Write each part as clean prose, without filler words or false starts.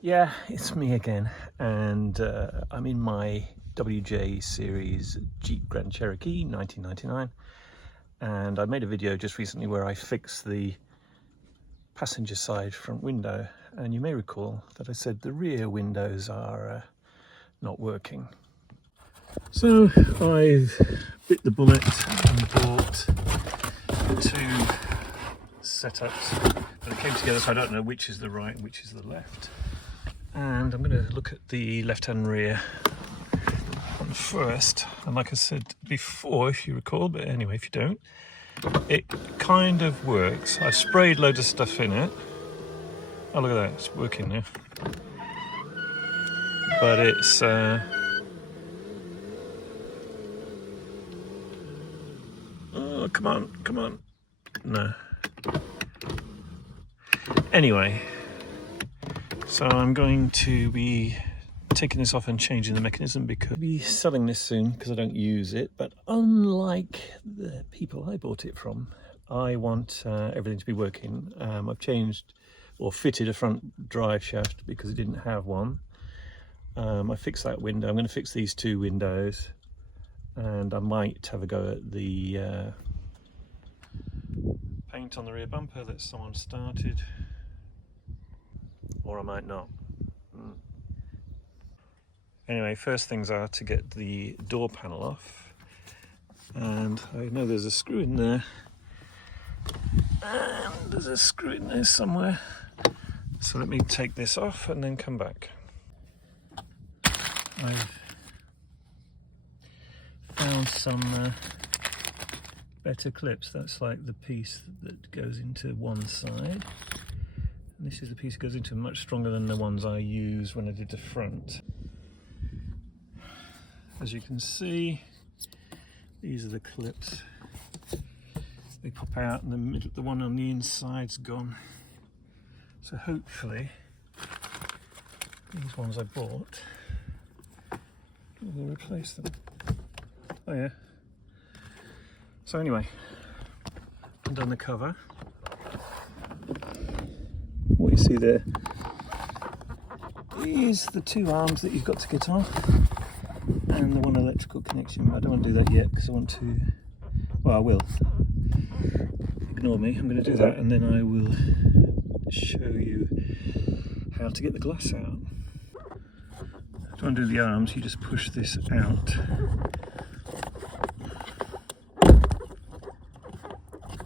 Yeah, it's me again, and I'm in my WJ series Jeep Grand Cherokee 1999, and I made a video just recently where I fixed the passenger side front window, and you may recall that I said the rear windows are not working. So I've bit the bullet and bought two setups, but it came together so I don't know which is the right and which is the left. And I'm going to look at the left-hand rear one first. And like I said before, if you recall, but anyway, if you don't, it kind of works. I sprayed loads of stuff in it. Oh, look at that, it's working now. But it's oh, come on. No. Anyway. So I'm going to be taking this off and changing the mechanism because I'll be selling this soon because I don't use it. But unlike the people I bought it from, I want everything to be working. I've changed or fitted a front drive shaft because it didn't have one. I fixed that window. I'm going to fix these two windows, and I might have a go at the paint on the rear bumper that someone started. Or I might not. Anyway, first things are to get the door panel off, and I know there's a screw in there, and there's a screw in there somewhere, so let me take this off and then come back. I've found some better clips. That's like the piece that goes into one side. And this is the piece that goes into much stronger than the ones I used when I did the front. As you can see, these are the clips. They pop out and the middle, the one on the inside's gone. So hopefully, these ones I bought will replace them. Oh yeah. So anyway, I've done the cover. What you see there is the two arms that you've got to get off and the one electrical connection. I don't want to do that yet because I want to, well, I will. Ignore me, I'm going to do that and then I will show you how to get the glass out. If you want to do the arms, you just push this out.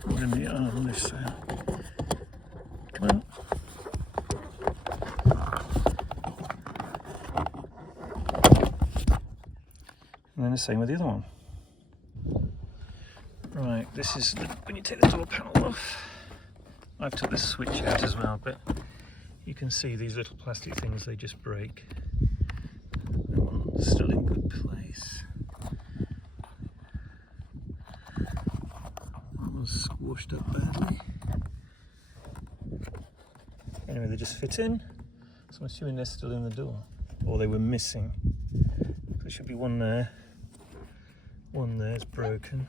And then the arm lifts out. Come on. And then the same with the other one. Right, this is when you take the door panel off. I've took the switch out as well, but you can see these little plastic things, they just break. That one's still in good place. That was squashed up badly. Anyway, they just fit in, so I'm assuming they're still in the door, or they were missing. There should be one there. One there's broken,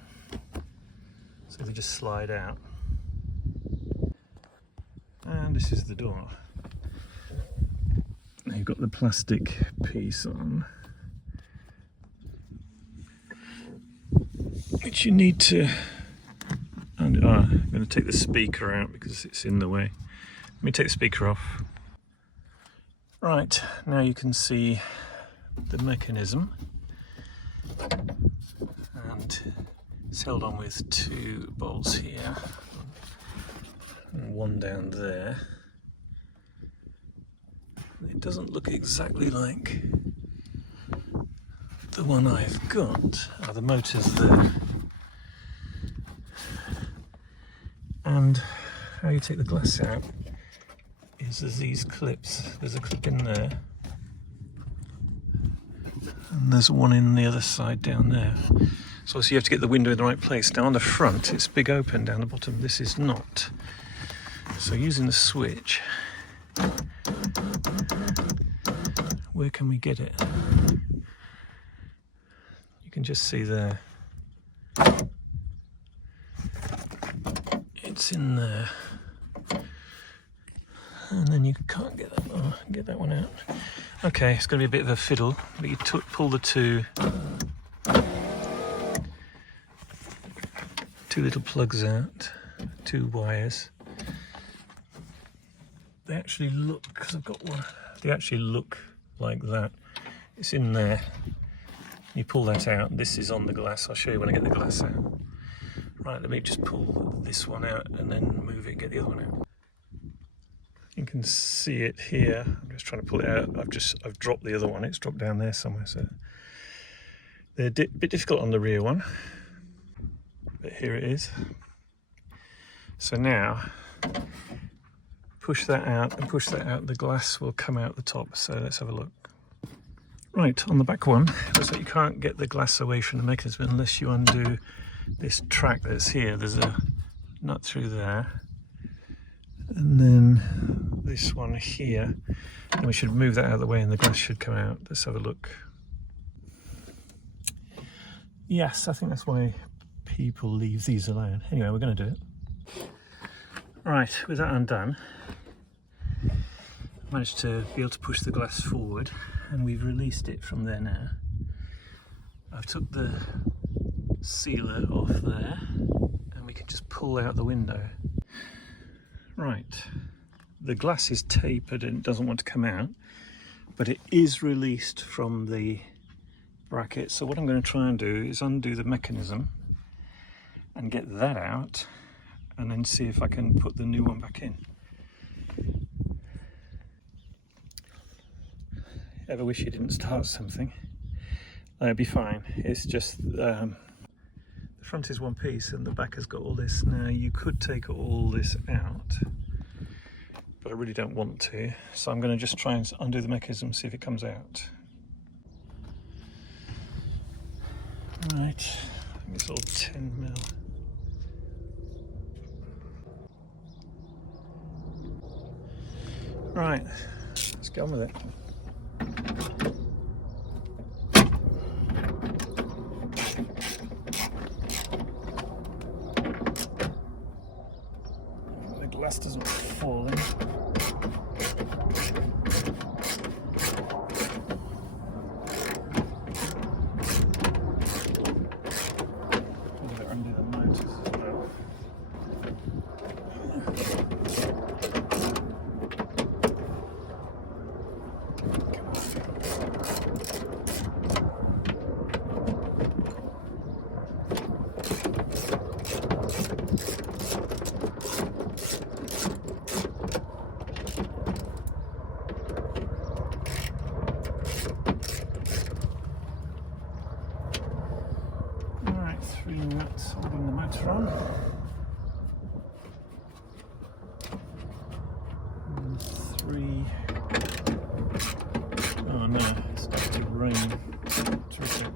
so they just slide out. And this is the door. Now you've got the plastic piece on, which you need to. And I'm going to take the speaker out because it's in the way. Let me take the speaker off. Right, now you can see the mechanism. And it's held on with two bolts here and one down there. It doesn't look exactly like the one I've got. The motor's there. And how you take the glass out is there's these clips. There's a clip in there. And there's one in the other side down there. So you have to get the window in the right place. Now on the front, it's big open. Down the bottom, this is not. So using the switch, where can we get it? You can just see there. It's in there. And then you can't get that. Oh, get that one out. Okay, it's going to be a bit of a fiddle, but you pull the two little plugs out, 2 wires. They actually look, because I've got one, they actually look like that. It's in there. You pull that out. This is on the glass. I'll show you when I get the glass out. Right, let me just pull this one out and then move it and get the other one out. You can see it here. I'm just trying to pull it out. I've dropped the other one. It's dropped down there somewhere. So they're a bit difficult on the rear one, but here it is. So now push that out and push that out. The glass will come out the top. So let's have a look. Right, on the back one, it looks like you can't get the glass away from the mechanism unless you undo this track that's here. There's a nut through there, and then this one here. And we should move that out of the way and the glass should come out. Let's have a look. Yes, I think that's why people leave these alone. Anyway, we're going to do it. Right, with that undone, I managed to be able to push the glass forward, and we've released it from there now. I've took the sealer off there, and we can just pull out the window. Right, the glass is tapered and it doesn't want to come out, but it is released from the bracket. So what I'm going to try and do is undo the mechanism and get that out, and then see if I can put the new one back in. Ever wish you didn't start something? It'd be fine. It's just the front is one piece and the back has got all this. Now you could take all this out, but I really don't want to. So I'm going to just try and undo the mechanism, see if it comes out. Right, I think it's all 10mm. Right, let's get on with it. The glass doesn't fall in. I'll better undo the motors as well. Alright, 3 nuts holding the motor on. And 3. Oh no, it started to rain. Terrific.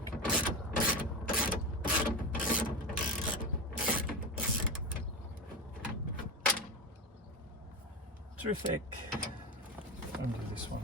Terrific. Undo this one.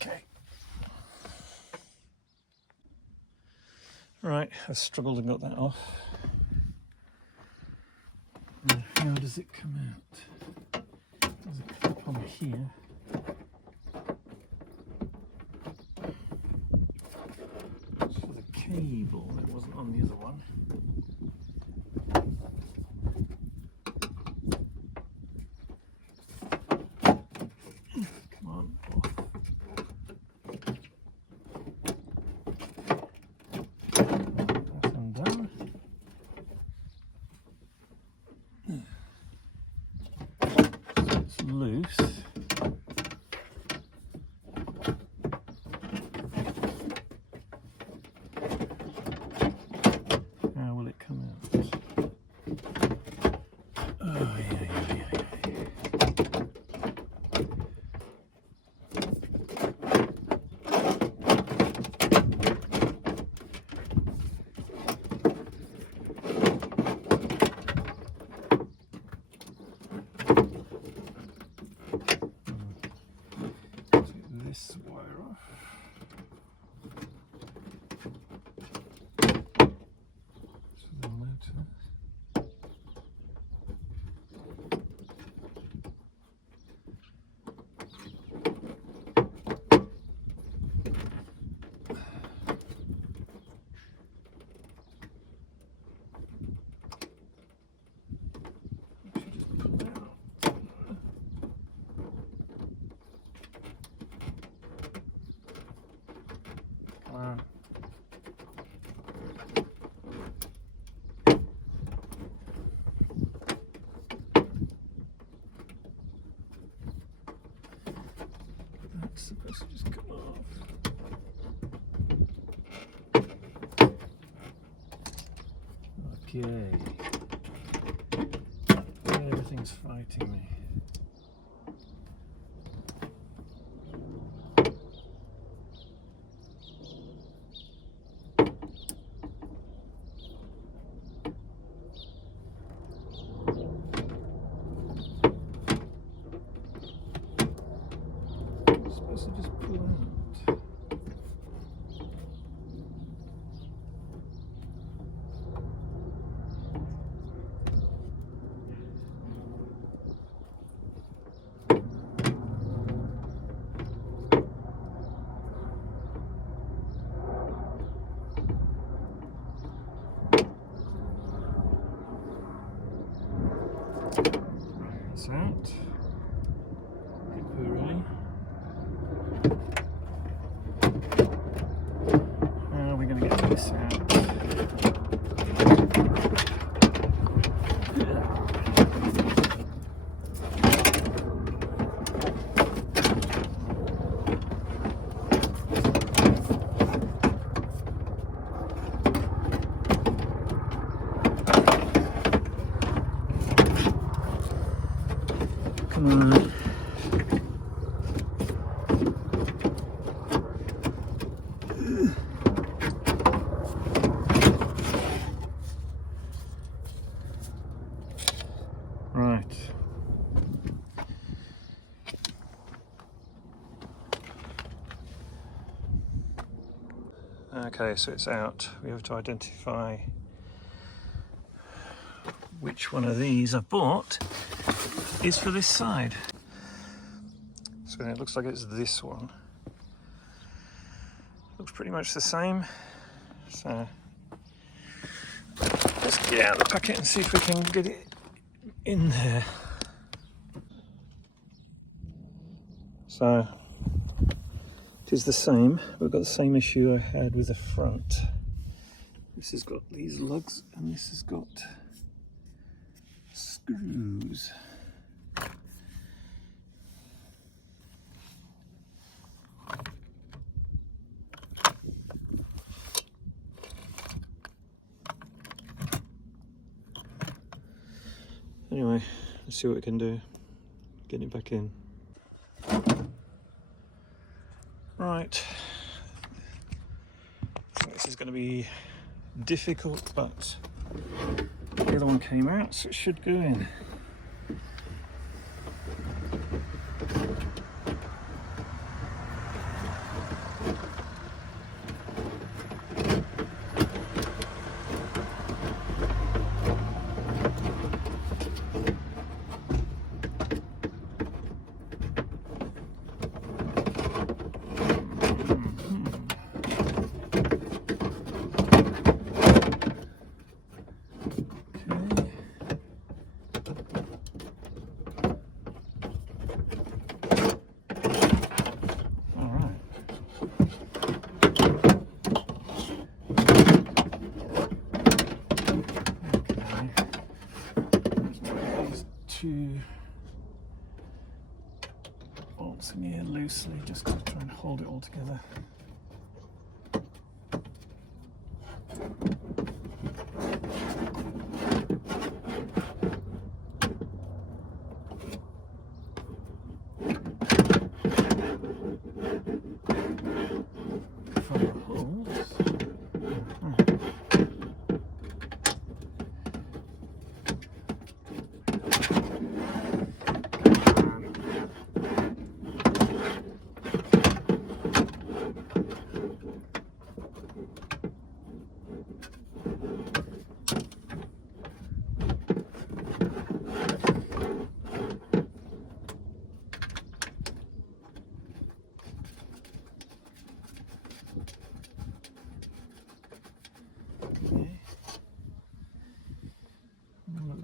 Okay. Right, I've struggled and got that off. Now, how does it come out? Does it clip on here? It's for the cable, it wasn't on the other one. Come on, off. That's undone. So it's loose. How will it come out? Oh, yeah. This wire off. So the motor. That's supposed to just come off. Okay. Everything's fighting me. Supposed to just pull out. That's out. Really. How are we going to get this out? Come on. Right. Okay, so it's out. We have to identify which one of these I've bought is for this side. So it looks like it's this one. Looks pretty much the same. So let's get out the packet and see if we can get it in there. So it is the same. We've got the same issue I had with the front. This has got these lugs and this has got screws. Anyway, let's see what we can do. Get it back in. Right. So this is going to be difficult, but the other one came out, so it should go in. balancing here loosely just to try and hold it all together.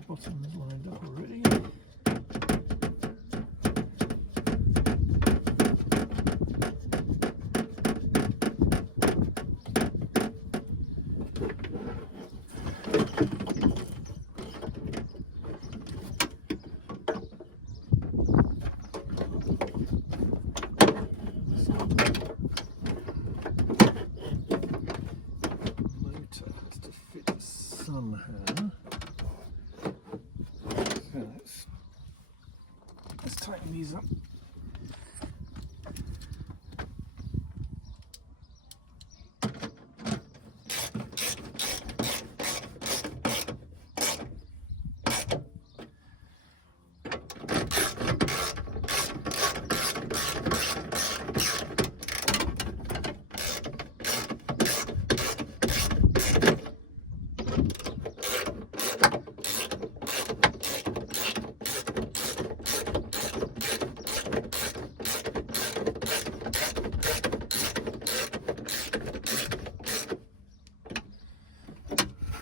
Bottom is lined up already. Motor has to fit somehow. Let's tighten these up.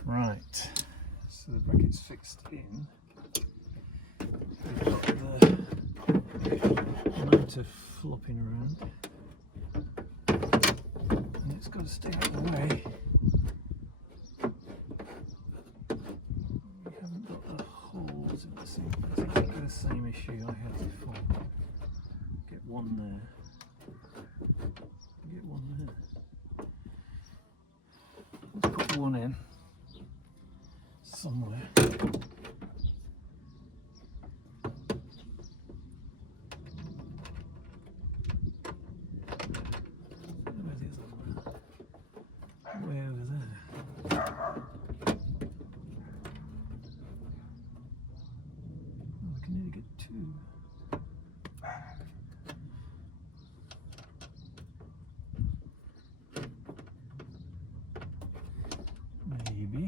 Right, so the bracket's fixed in. We've got the motor flopping around, and it's got to stay out of the way. We haven't got the holes in the sink. It's exactly the same issue I had before. Get one there. Get one there. Let's put one in somewhere. Way over there. Oh, we can nearly get two. Maybe.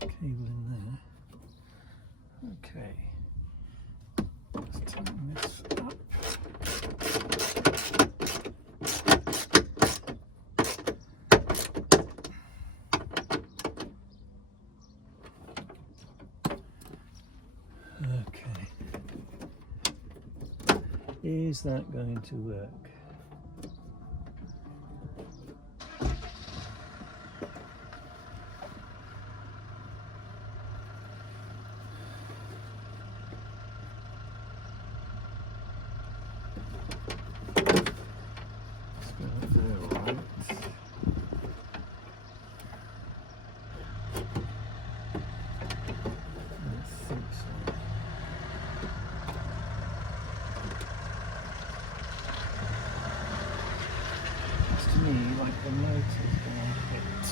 Cable in there. Okay, let's tighten this up. Okay, is that going to work? To me, like the motor's going to hit.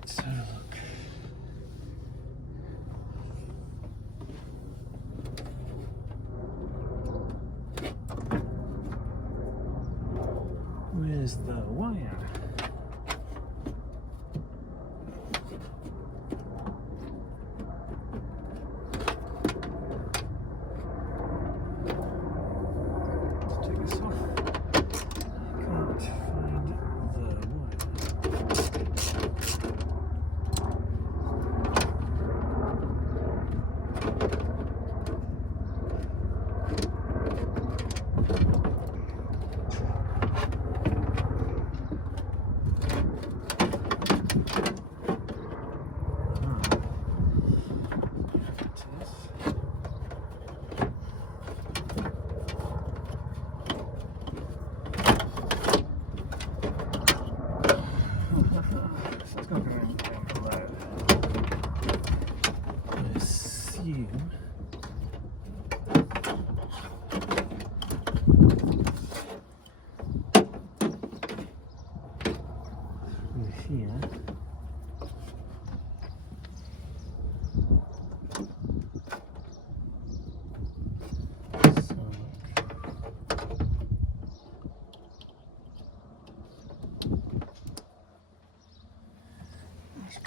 Let's have a look. Where's the wire? Let's take this off.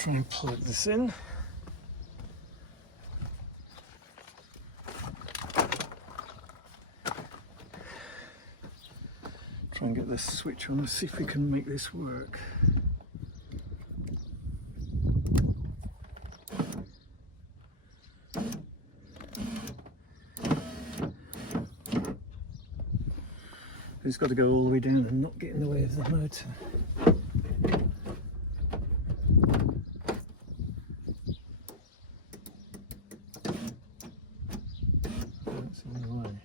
try and plug this in. Try and get this switch on, let's see if we can make this work. It's got to go all the way down and not get in the way of the motor. That's in the way.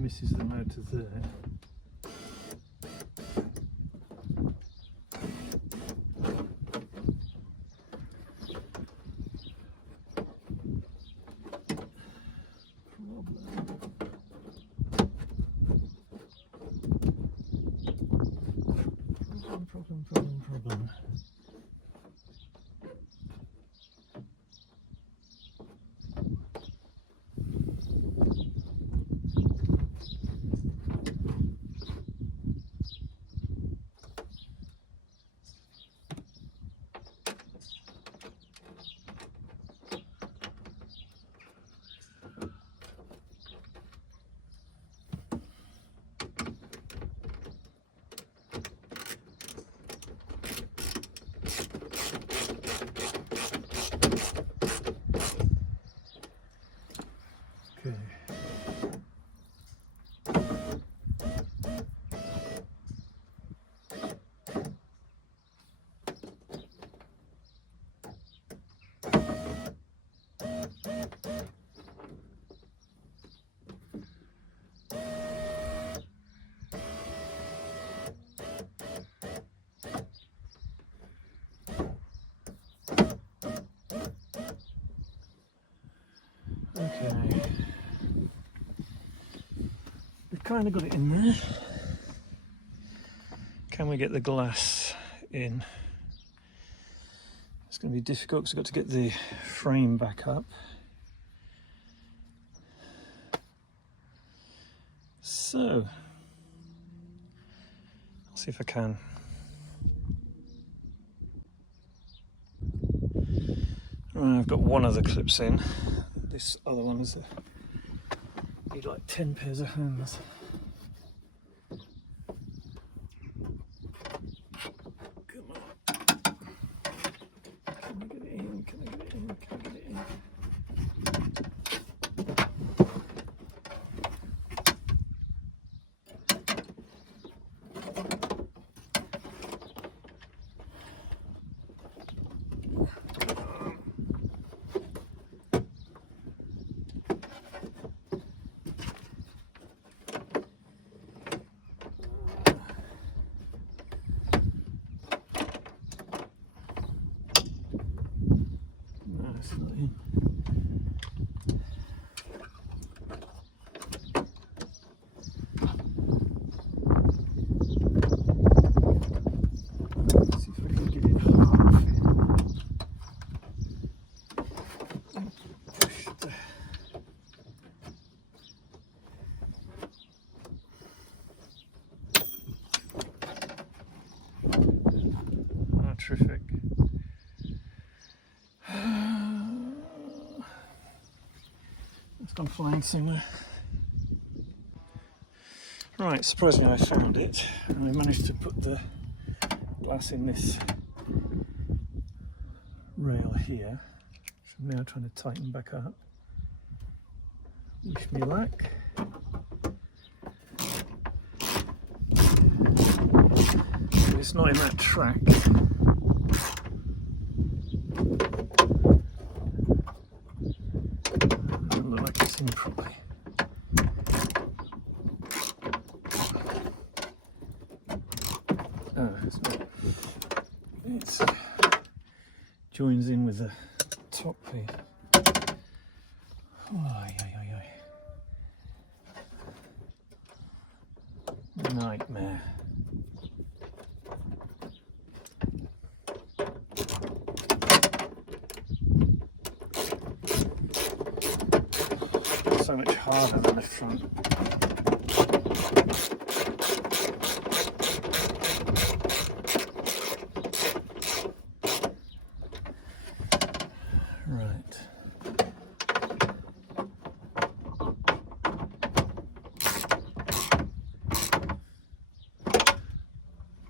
Misses the motor there. Problem. Okay, we've kind of got it in there. Can we get the glass in? It's going to be difficult because I've got to get the frame back up. So, I'll see if I can. Right, I've got one of the clips in. This other one is need like 10 pairs of hands. Come on. Can I get it in? Can I get it in? Can I get it in? It's not in. Let's see if I can get it half in. Push the... Oh, terrific. It's gone flying somewhere. Right, surprisingly I found it, and I managed to put the glass in this rail here. So I'm now trying to tighten back up. Wish me luck. It's not in that track. Doesn't look like it's in properly. joins in with the top piece. Oy, oy, oy, oy. Nightmare. So much harder than the front. Right.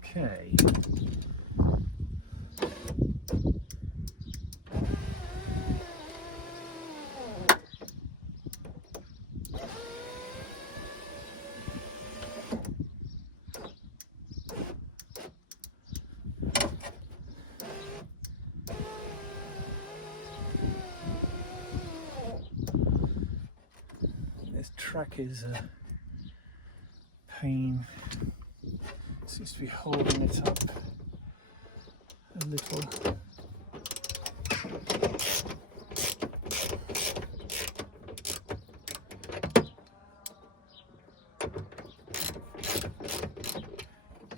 Okay. This track is a pain. It seems to be holding it up a little.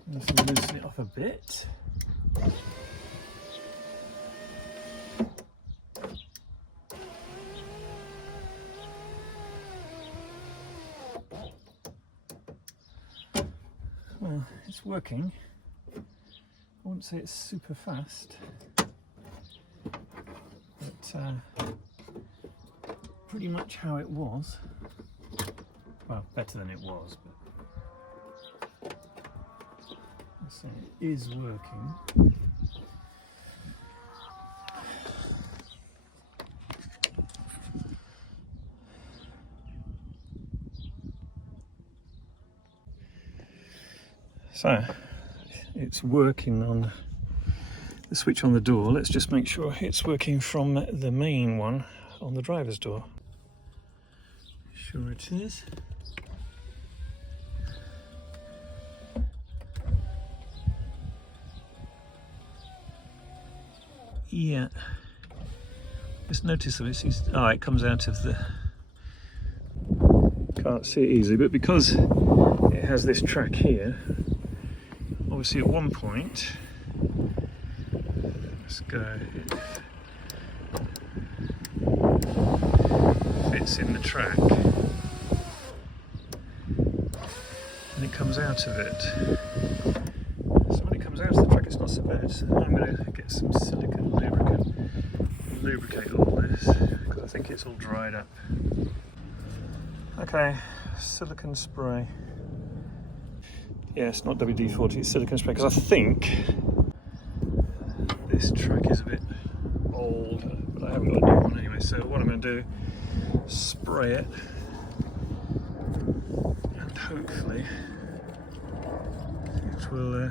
Need to loosen it off a bit. Well, it's working. I wouldn't say it's super fast, but pretty much how it was. Well, better than it was, but so it is working. So it's working on the switch on the door. Let's just make sure it's working from the main one on the driver's door. Sure it is. Yeah. Just notice that it's, oh, it comes out of the, can't see it easily, but because it has this track here, obviously at one point, let's go, it fits in the track and it comes out of it. So when it comes out of the track it's not so bad. So I'm going to get some silicone lubricant and lubricate all this because I think it's all dried up. Okay, silicone spray. Yeah, it's not WD-40, it's silicone spray, because I think this track is a bit old, but I haven't got a new one anyway, so what I'm going to do is spray it, and hopefully it will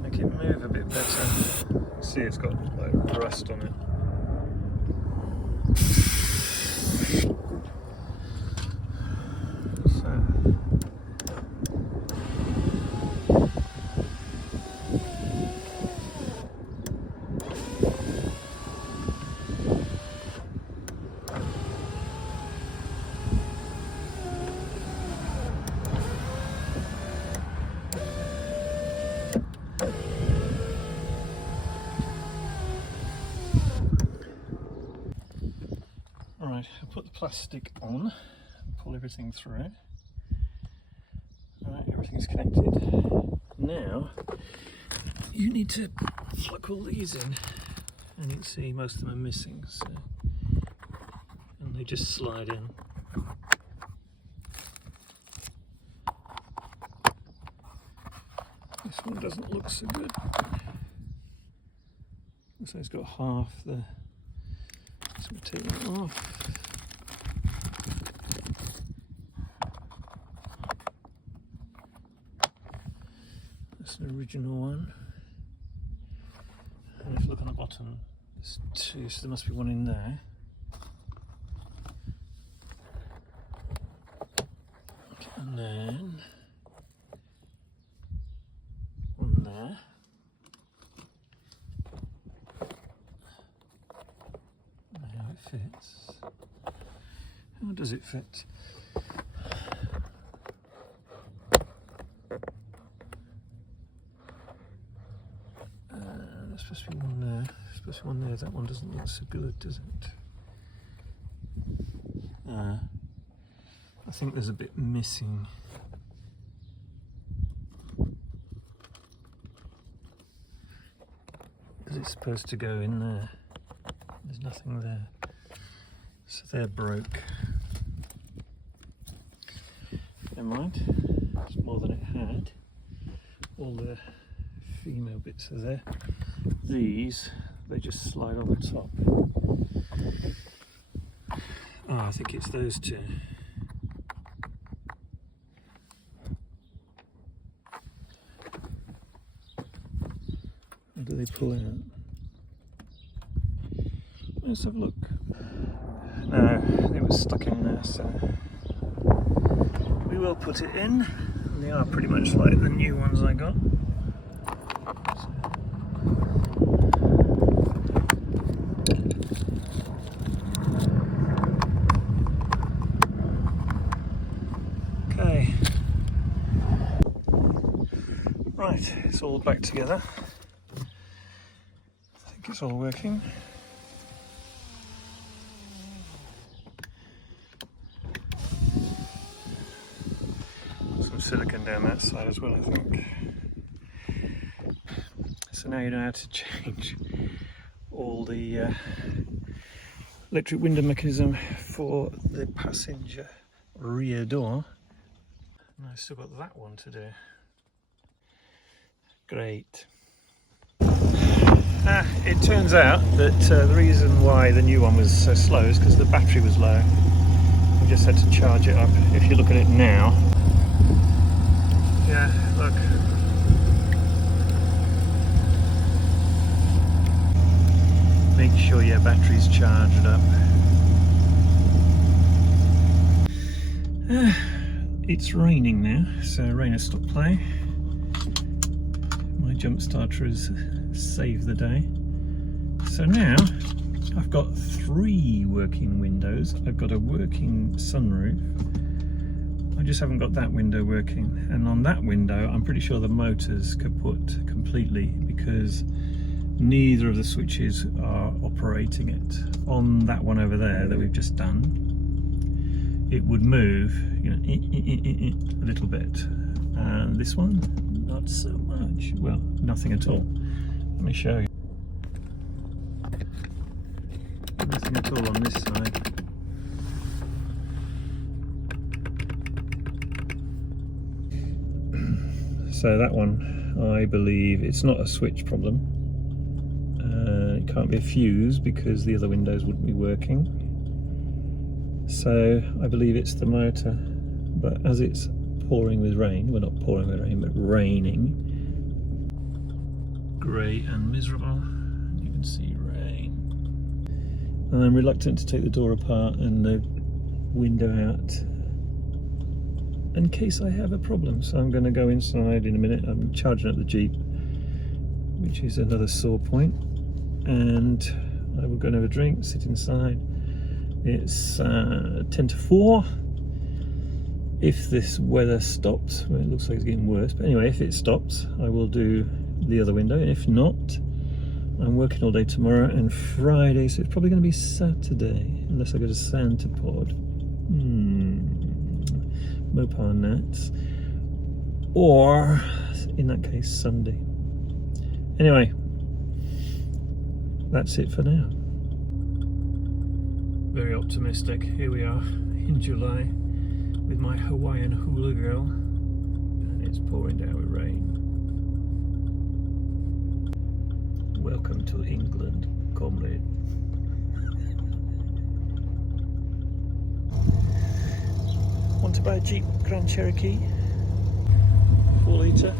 make it move a bit better. See, it's got like rust on it. Alright, I'll put the plastic on and pull everything through. Alright, everything's connected. Now, you need to plug all these in, and you can see most of them are missing, so, and they just slide in. This one doesn't look so good. So it's got half the, so we'll take that off. That's an original one. And if you look on the bottom, there's two, so there must be one in there. And then does it fit? There's supposed to be one there. There's supposed to be one there. That one doesn't look so good, does it? I think there's a bit missing. Because it's supposed to go in there. There's nothing there. So they're broke. Never mind. It's more than it had. All the female bits are there. These, they just slide on the top. Oh, I think it's those two. How do they pull out? Let's have a look. No, it was stuck in there, so we will put it in. They are pretty much like the new ones I got. Okay. Right, it's all back together. I think it's all working. Some silicone down that side as well, I think. So now you know how to change all the electric window mechanism for the passenger rear door. And I've still got that one to do. Great. It turns out that the reason why the new one was so slow is because the battery was low. We just had to charge it up. If you look at it now, yeah, look. Make sure your battery's charged up. It's raining now, so rain has stopped playing. My jump starter has saved the day. So now I've got 3 working windows. I've got a working sunroof. I just haven't got that window working. And on that window, I'm pretty sure the motor's kaput completely because neither of the switches are operating it. On that one over there that we've just done, it would move, you know, a little bit. And this one, not so much. Well, nothing at all. Let me show you. Nothing at all on this side. So that one, I believe, it's not a switch problem. It can't be a fuse because the other windows wouldn't be working. So I believe it's the motor. But as it's pouring with rain, well, not pouring with rain, but raining, grey and miserable, you can see rain. I'm reluctant to take the door apart and the window out in case I have a problem, so I'm going to go inside in a minute. I'm charging up the Jeep, which is another sore point, and I will go and have a drink, sit inside. It's 10 to 4. If this weather stops, well, it looks like it's getting worse, but anyway, if it stops, I will do the other window, and if not, I'm working all day tomorrow and Friday, so it's probably going to be Saturday, unless I go to Santa Pod. Mopar Nats, or in that case Sunday. Anyway, that's it for now. Very optimistic. Here we are in July with my Hawaiian hula girl, and it's pouring down with rain. Welcome to England, comrade. Want to buy a Jeep Grand Cherokee 4 litre?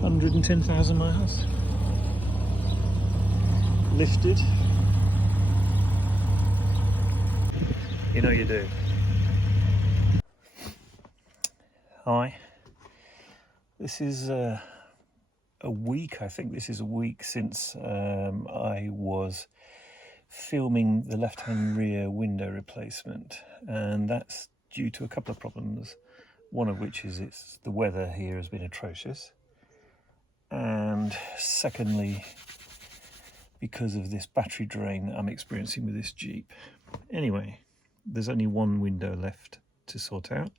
$110,000 miles. Lifted. You know you do. Hi. This is a week. I think this is a week since I was filming the left-hand rear window replacement, and that's due to a couple of problems. One of which is the weather here has been atrocious, and secondly, because of this battery drain that I'm experiencing with this Jeep. Anyway, there's only one window left to sort out,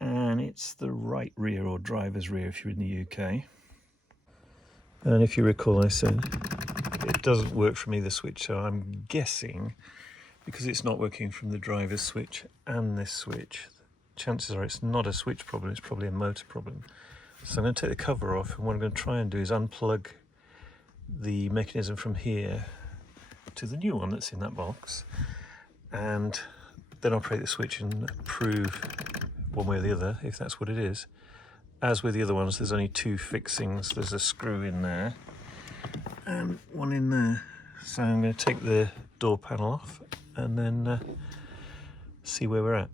and it's the right rear, or driver's rear if you're in the UK. And if you recall, I said it doesn't work from either switch, so I'm guessing because it's not working from the driver's switch and this switch, chances are it's not a switch problem, it's probably a motor problem. So I'm going to take the cover off, and what I'm going to try and do is unplug the mechanism from here to the new one that's in that box, and then operate the switch and prove one way or the other if that's what it is. As with the other ones, there's only two fixings. There's a screw in there and one in there. So I'm going to take the door panel off and then see where we're at.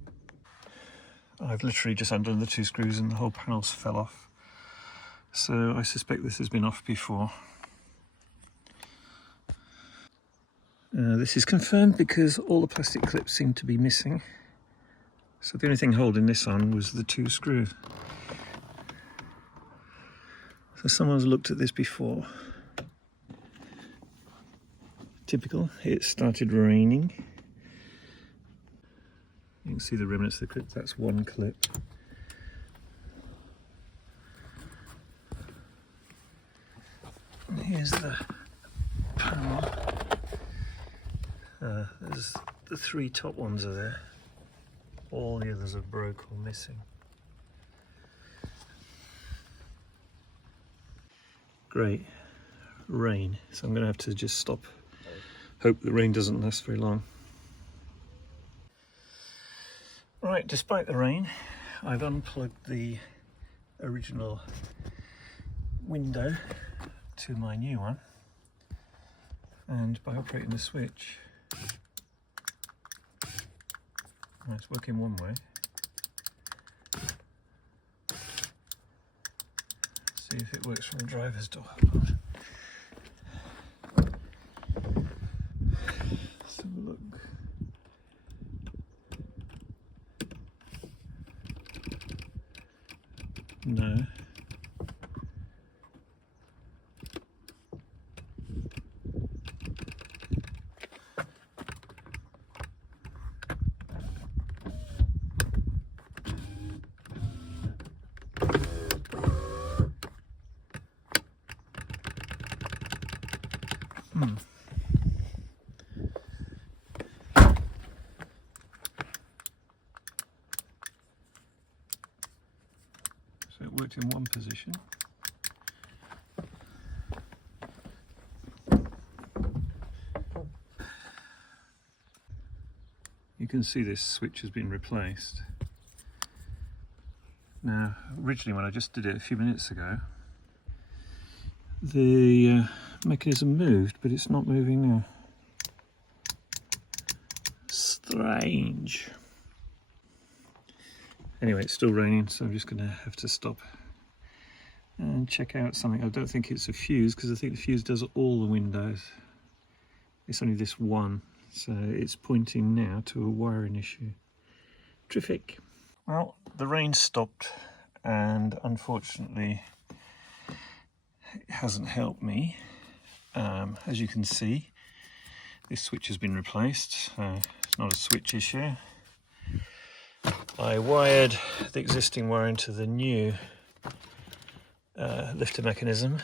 I've literally just undone the two screws and the whole panel's fell off. So I suspect this has been off before. This is confirmed because all the plastic clips seem to be missing. So the only thing holding this on was the two screws. So someone's looked at this before. Typical, it started raining. You can see the remnants of the clip, that's one clip. And here's the panel. There's the three top ones are there. All the others are broke or missing. Great, rain. So I'm going to have to just stop. Hope the rain doesn't last very long. Right, despite the rain, I've unplugged the original window to my new one, and by operating the switch, well, it's working one way. See if it works from the driver's door. Let's have a look. No. So it worked in one position. You can see this switch has been replaced. Now, originally when I just did it a few minutes ago, the mechanism moved, but it's not moving now. Strange. Anyway, it's still raining, so I'm just going to have to stop and check out something. I don't think it's a fuse, because I think the fuse does all the windows. It's only this one, so it's pointing now to a wiring issue. Terrific. Well, the rain stopped, and unfortunately it hasn't helped me. As you can see, this switch has been replaced. It's not a switch issue. I wired the existing wire into the new lifter mechanism,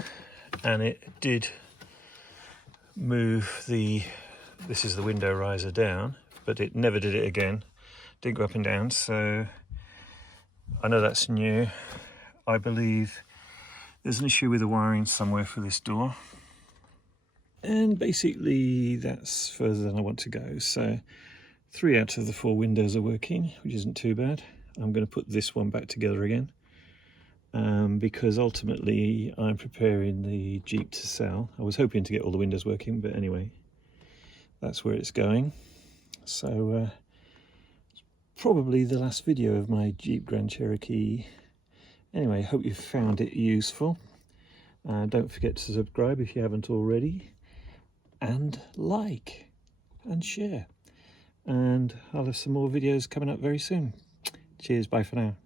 and it did move this is the window riser down, but it never did it again. Didn't go up and down, so I know that's new. I believe there's an issue with the wiring somewhere for this door. And basically that's further than I want to go. So 3 out of the 4 windows are working, which isn't too bad. I'm going to put this one back together again, because ultimately I'm preparing the Jeep to sell. I was hoping to get all the windows working, but anyway, that's where it's going. So it's probably the last video of my Jeep Grand Cherokee. Anyway, hope you found it useful. Don't forget to subscribe if you haven't already, and like and share. And I'll have some more videos coming up very soon. Cheers, bye for now.